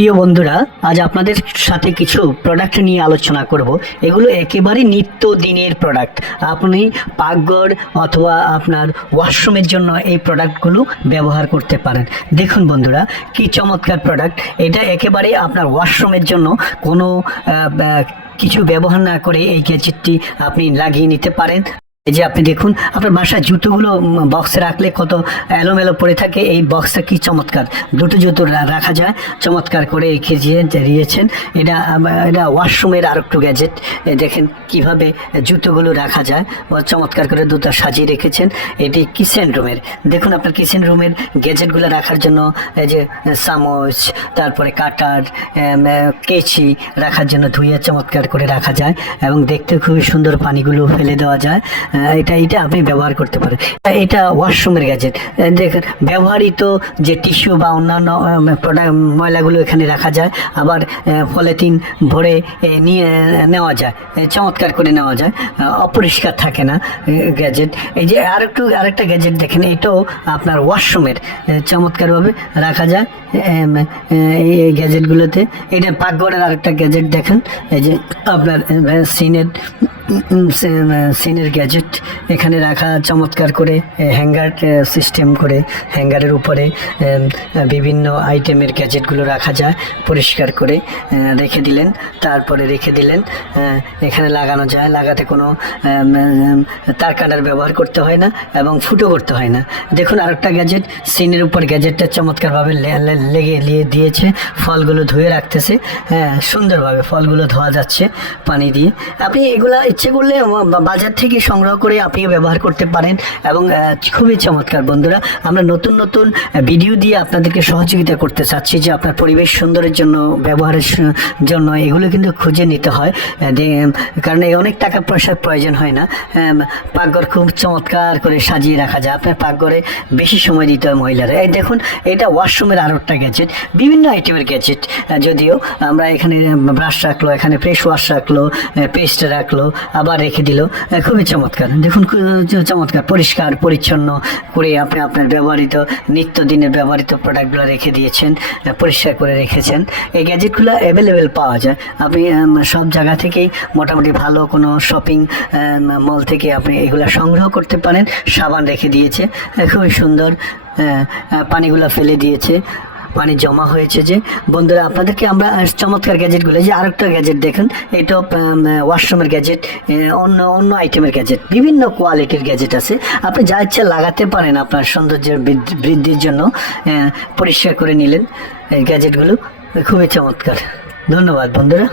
প্রিয় বন্ধুরা, আজ আপনাদের সাথে কিছু প্রোডাক্ট নিয়ে আলোচনা করব। এগুলো একেবারে নিত্য দিনের প্রোডাক্ট আপনি পাকঘর অথবা আপনার ওয়াশরুমের জন্য এই প্রোডাক্টগুলো ব্যবহার করতে পারেন। দেখুন বন্ধুরা, কি চমৎকার প্রোডাক্ট এটা একেবারে আপনার ওয়াশরুমের জন্য কোনো কিছু ব্যবহার না করে এই গ্যাজেটটি আপনি লাগিয়ে নিতে পারেন। এই যে আপনি দেখুন, আপনার বাসায় জুতোগুলো বক্সে রাখলে কত এলোমেলো পড়ে থাকে, এই বক্সটা কি চমৎকার। দুটো জুতো রাখা যায়, চমৎকার করে দিয়ে দিয়েছেন এটা এটা ওয়াশরুমের আর একটু গ্যাজেট দেখেন কীভাবে জুতোগুলো রাখা যায় চমৎকার করে দুটো সাজিয়ে রেখেছেন। এটি কিচেন রুমের দেখুন আপনার কিচেন রুমের গ্যাজেটগুলো রাখার জন্য, এই যে, চামচ, তারপরে কাটার কেচি রাখার জন্য ধুয়ে চমৎকার করে রাখা যায় এবং দেখতে খুবই সুন্দর পানিগুলো ফেলে দেওয়া যায়। এটা এটা আপনি ব্যবহার করতে পারেন। এটা ওয়াশরুমের গ্যাজেট দেখেন, ব্যবহৃত যে টিস্যু বা অন্যান্য প্রোডাক্ট ময়লাগুলো এখানে রাখা যায়, আবার পলিথিন ভরে নিয়ে নেওয়া যায় চমৎকার করে নেওয়া যায় অপরিষ্কার থাকে না গ্যাজেট এই যে আরেকটু, আরেকটা গ্যাজেট দেখেন, এটাও আপনার ওয়াশরুমের চমৎকারভাবে রাখা যায় এই এই গ্যাজেটগুলোতে এটা পাকঘরের আরেকটা গ্যাজেট দেখেন, এই যে আপনার সিনের সিনের গ্যাজেট এখানে রাখা চমৎকার করে হ্যাঙ্গার সিস্টেম করে, হ্যাঙ্গারের উপরে বিভিন্ন আইটেমের গ্যাজেটগুলো রাখা যায়, পরিষ্কার করে রেখে দিলেন, তারপরে রেখে দিলেন এখানে লাগানো যায়, লাগাতে কোনো তার কাটার ব্যবহার করতে হয় না এবং ফুটো করতে হয় না। দেখুন আরেকটা গ্যাজেট, সিনের উপর গ্যাজেটটা চমৎকারভাবে লেগে লিয়ে দিয়েছে, ফলগুলো ধুয়ে রাখতেছে হ্যাঁ সুন্দরভাবে ফলগুলো ধোয়া যাচ্ছে পানি দিয়ে। আপনি এগুলা ইচ্ছে করলে বাজার থেকে সংগ্রহ করে আপনিও ব্যবহার করতে পারেন এবং খুবই চমৎকার বন্ধুরা, আমরা নতুন নতুন ভিডিও দিয়ে আপনাদেরকে সহযোগিতা করতে চাচ্ছি যে আপনার পরিবেশ সুন্দরের জন্য, ব্যবহারের জন্য, এগুলো কিন্তু খুঁজে নিতে হয়। কারণ এই অনেক টাকা পয়সার প্রয়োজন হয় না। পাকঘর খুব চমৎকার করে সাজিয়ে রাখা যায়। আপনার পাকঘরে বেশি সময় দিতে হয় মহিলারা। এই দেখুন, এটা ওয়াশরুমের আরও একটা গ্যাজেট বিভিন্ন আইটেমের গ্যাজেট যদিও আমরা এখানে ব্রাশ রাখল, এখানে ফ্রেশ ওয়াশ রাখল পেস্ট রাখল আবার রেখে দিল। খুবই চমৎকার। দেখুন চমৎকার, পরিষ্কার, পরিচ্ছন্ন করে আপনি আপনার ব্যবহৃত, নিত্যদিনের ব্যবহৃত প্রোডাক্টগুলো রেখে দিয়েছেন পরিষ্কার করে রেখেছেন। এই গ্যাজেটগুলো অ্যাভেলেবেল পাওয়া যায়। আপনি সব জায়গা থেকেই মোটামুটি ভালো কোনো শপিং মল থেকে আপনি এগুলো সংগ্রহ করতে পারেন। সাবান রেখে দিয়েছে। খুবই সুন্দর পানিগুলো ফেলে দিয়েছে। পানি জমা হয়েছে যে, বন্ধুরা, আপনাদেরকে আমরা চমৎকার গ্যাজেটগুলো যে আরেকটা গ্যাজেট দেখুন, এটা ওয়াশরুমের গ্যাজেট অন্য অন্য আইটেমের গ্যাজেট বিভিন্ন কোয়ালিটির গ্যাজেট আছে। আপনি যা ইচ্ছা লাগাতে পারেন আপনার সৌন্দর্যের বৃদ্ধির জন্য পরিষ্কার করে নিলেন এই গ্যাজেটগুলো খুবই চমৎকার। ধন্যবাদ, বন্ধুরা।